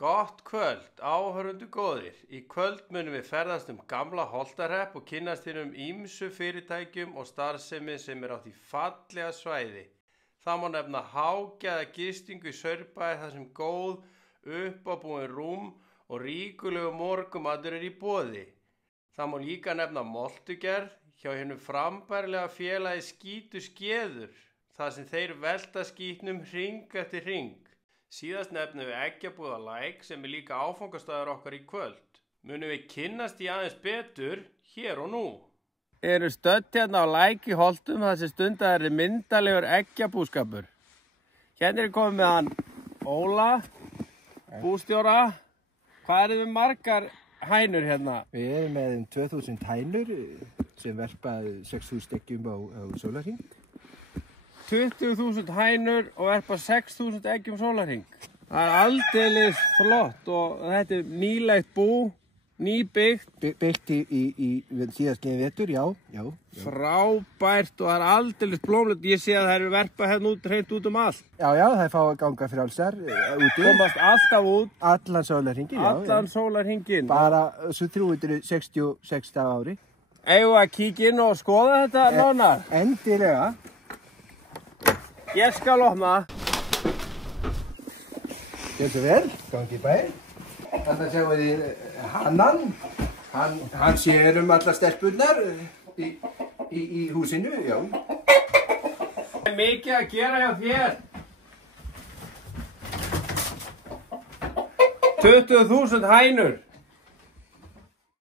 Gott kvöld, áhorfendur góðir. Í kvöld munum við ferðast gamla Holtahrepp og kynnast ýmsu fyrirtækjum og starfsemi sem á því fallega svæði. Það má nefna hágæða gistingu í Saurbæ þar sem góð, uppábúin rúm og ríkulegu morgumatur í boði. Það má líka nefna moltugerð hjá hinu frambærilega félagi Skítu Skeður, þar sem þeir velta skítnum hring eftir hring. Síðast nefnum við Eggjabúð á Læk sem líka áfangastaður okkar í kvöld. Munum við kynnast í aðeins betur hér og nú. Eru stödd hérna á Læk í Holtum þar sem stundar myndalegur eggjabúskapur. Hérna komið með hann Óla, bústjóra. Hvað við margar hænur hérna? Við erum með 2000 hænur sem verpa 6000 eggjum á sólarhring. 20.000 hænur og verpa 6.000 eggjum sólarhring. Það aldeilis flott og þetta nýlegt bú, nýbyggt. Byggt í síðastliðin vetur, já. Frábært og það aldeilis blómlegt. Ég sé að það verpa hérna hreint út allt. Já, það fá að ganga frjálsar úti. Komast alltaf út. Allan sólarhringin, já. Allan sólarhringin. Bara svo 366 daga ári. Eigum við að kíkja inn og skoða þetta, Nónar? Endilega. Ég skal opna. Gjör svo vel, gangi í bæ. Þarna sjáum við Hannan. Hann sér allar stelpurnar í húsinu, já. Það er mikið að gera hjá þér. 20.000 hænur.